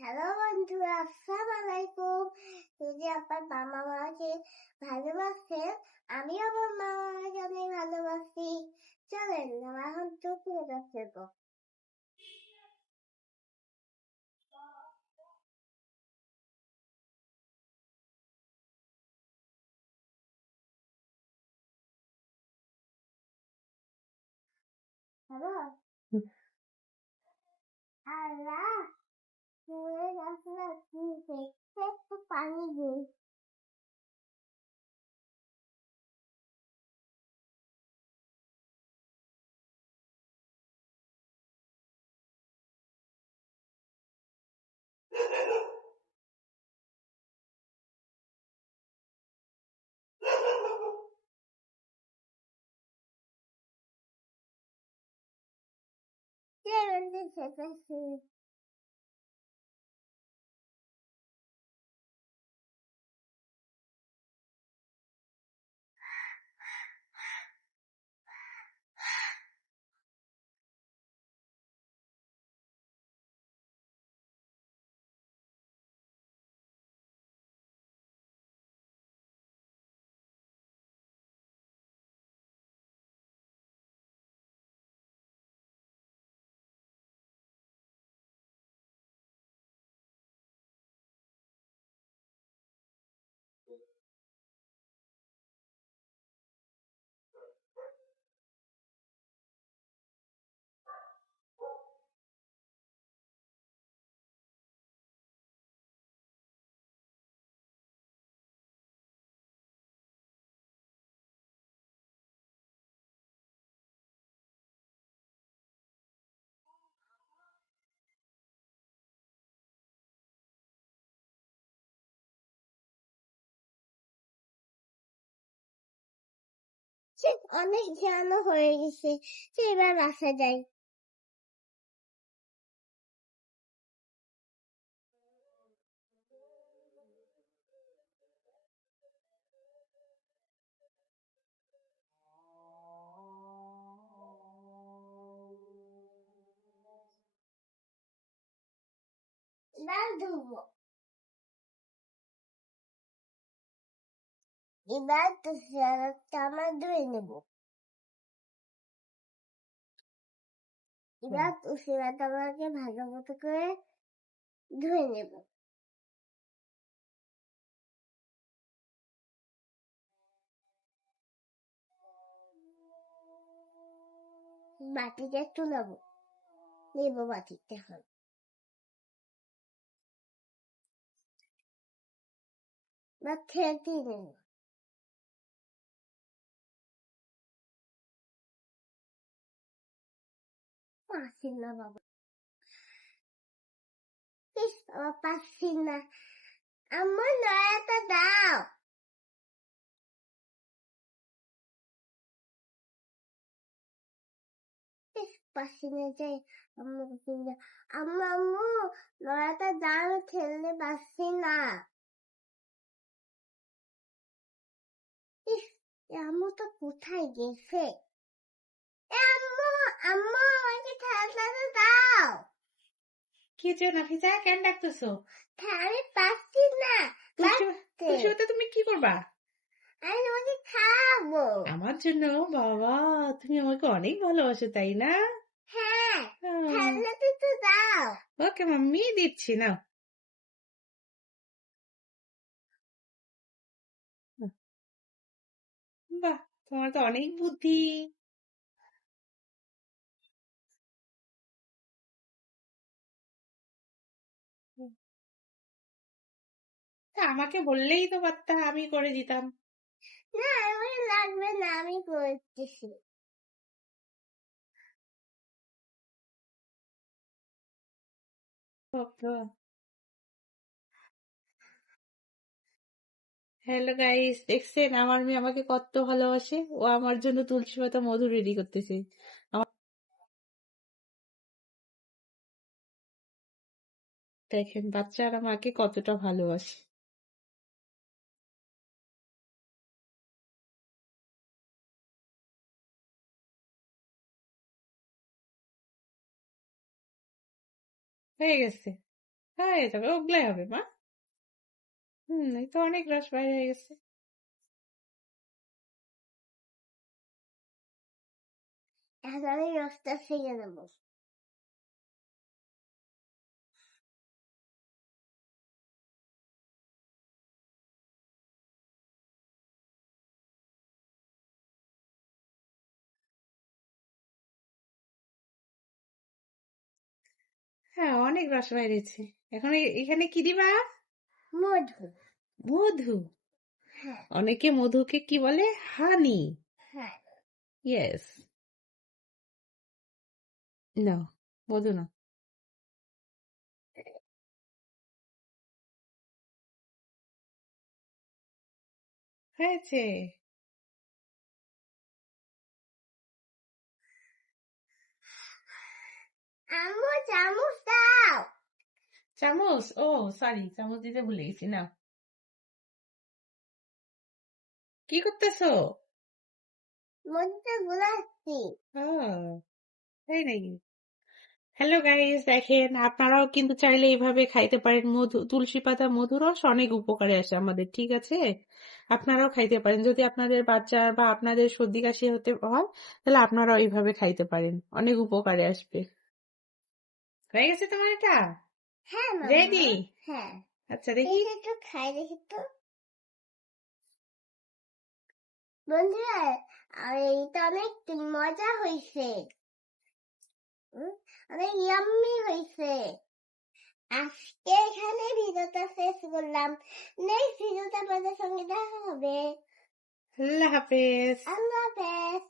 Hello বন্ধুরা, আসসালামু আলাইকুম। যদি আপনার মামা মামাকে ভালোবাসেন, আমি আমার মামা মামাকে অনেক ভালোবাসি। চলেন আমরা এখন চুপিয়ে যাচ্ছে গো। হ্যালো আল্লাহ, তুমি আসলে কি দেখতে একটু পানি দিই। কে বলছে সেটা? অনেক জ্ঞানও হয়ে গেছে, এবার বাসা যাই। এবার ধুবো, এবার তো চেয়ারটা আমরা ধুয়ে নেবো। এবার তুলসীপাতা আমাকে ভালো মতো করে ধুয়ে নেব। বাটিতে একটু নেবো বাটিতে এখন। বা খেতে নেব। পারছি না বাবা, ইস বাবা পারছি না। আমার নয়াটা দাও। ইস পারছি না যে আম্মু কিনে আম্মু আম্মু নয়াটা দাও, খেলতে পারছি না। ইস আম্মু তো কোথায় গেছে? আম্মু আম্মু আমাকে খেলতে দাও। কি হয়েছে নাফিসা, কেন ডাকতেছো? আমি পারছি না। তুলসীপাতা তুমি কি করবা? আমি তোমাকে খাওয়াবো। আমার জন্য? বাবা, তুমি আমাকে অনেক ভালোবাসো তাই না? হ্যাঁ, খেলনাটা তো দাও। ওকে মাম্মি, দিচ্ছি না। বাহ, তোমার তো অনেক বুদ্ধি। তা আমাকে বললেই তো পারতা, আমি করে দিতাম। না আমার লাগবে না, আমি করতেছি। হ্যালো গাইস, দেখছেন আমার মেয়ে আমাকে কত ভালোবাসে। ও আমার জন্য তুলসী পাতা মধু রেডি করতেছে। দেখেন বাচ্চারা মাকে কতটা ভালোবাসে। হয়ে গেছে। হয়ে যাবে, ওগুলাই হবে মা। এই তো অনেক রস বাইরে হয়ে গেছে। এখন আমি রসটা ফেলে দেবো। হ্যাঁ, অনেক রস বাইরেছে। এখন এখানে কি দিবা? মধু। মধু। হ্যাঁ অনেকে মধুকে কি বলে? হানি। হ্যাঁ। ইয়েস। না, মধু না। হয়েছে। আম্মু চামচ দাও। চামচ? ও সরি, চামচ দিতে ভুলে গেছি না। কি করতেছো? মধুটা গুলাচ্ছি। তাই নাকি? হ্যালো গাইস, দেখেন আপনারাও কিন্তু চাইলে এইভাবে খাইতে পারেন। মধু, তুলসী পাতা মধু রস অনেক উপকারে আসে আমাদের, ঠিক আছে? আপনারাও খাইতে পারেন। যদি আপনাদের বাচ্চা বা আপনাদের সর্দি কাশি হতে হয়, তাহলে আপনারাও এইভাবে খাইতে পারেন, অনেক উপকারে আসবে। হয়ে গেছে তোমার এটা? হ্যাঁ মাম্মা। রেডি? হ্যাঁ। আচ্ছা দেখি। এই একটু খাই দেখি তো। বন্ধুরা, আর এইটা অনেক মজা হয়েছে। অনেক ইয়াম্মি হয়েছে। আজকে এখানে ভিডিওটা শেষ করলাম। নেক্সট ভিডিওতে আপনাদের সঙ্গে দেখা হবে। আল্লাহ হাফেজ। আল্লাহ হাফেজ।